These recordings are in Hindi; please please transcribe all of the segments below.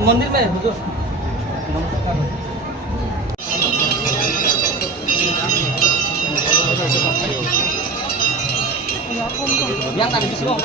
मंदिर में हुजूर yang tadi disuruh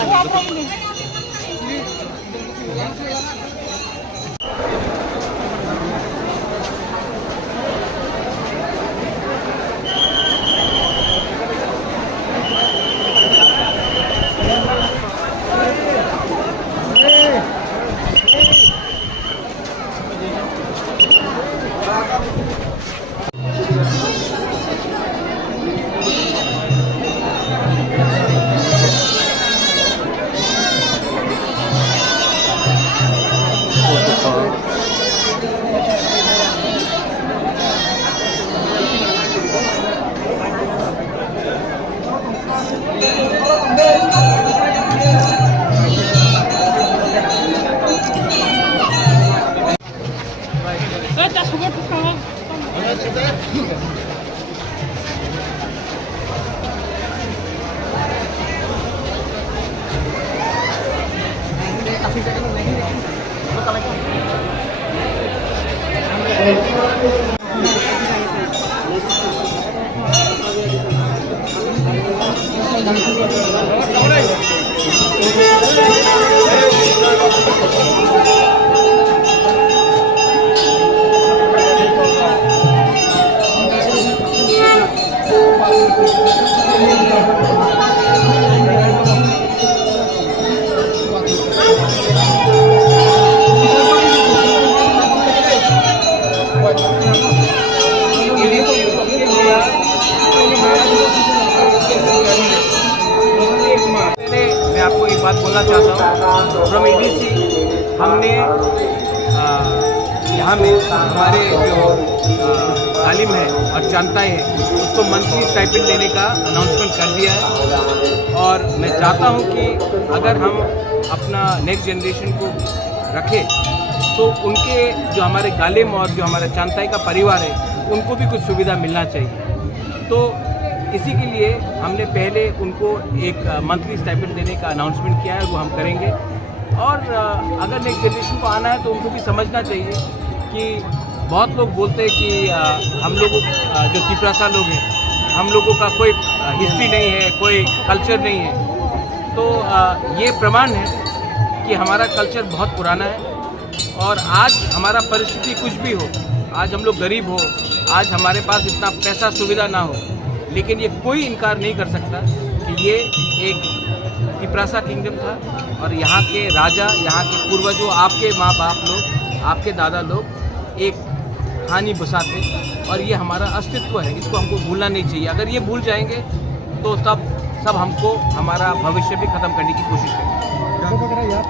मैं आपको एक बात बोलना चाहता हूँ। फ्रॉम एबीसी हमने यहाँ में हमारे जो तालीम है और चांताएँ हैं उसको मंथली स्टाइपेंड देने का अनाउंसमेंट कर दिया है। और मैं चाहता हूँ कि अगर हम अपना नेक्स्ट जनरेशन को रखें तो उनके जो हमारे गालिम और जो हमारे चांताई का परिवार है उनको भी कुछ सुविधा मिलना चाहिए। तो इसी के लिए हमने पहले उनको एक मंथली स्टाइपेंड देने का अनाउंसमेंट किया है, वो हम करेंगे। और अगर नेक्स्ट जनरेशन को आना है तो उनको भी समझना चाहिए कि बहुत लोग बोलते हैं कि हम लोगों जो तिपरासा लोग हैं हम लोगों का कोई हिस्ट्री नहीं है, कोई कल्चर नहीं है। तो ये प्रमाण है कि हमारा कल्चर बहुत पुराना है। और आज हमारा परिस्थिति कुछ भी हो, आज हम लोग गरीब हो, आज हमारे पास इतना पैसा सुविधा ना हो, लेकिन ये कोई इनकार नहीं कर सकता कि ये एक तिपरासा किंगडम था और यहाँ के राजा, यहाँ के पूर्वजों, आपके माँ बाप लोग, आपके दादा लोग एक कहानी बसाते और ये हमारा अस्तित्व है, इसको हमको भूलना नहीं चाहिए। अगर ये भूल जाएंगे तो तब सब हमको हमारा भविष्य भी ख़त्म करने की कोशिश करेंगे।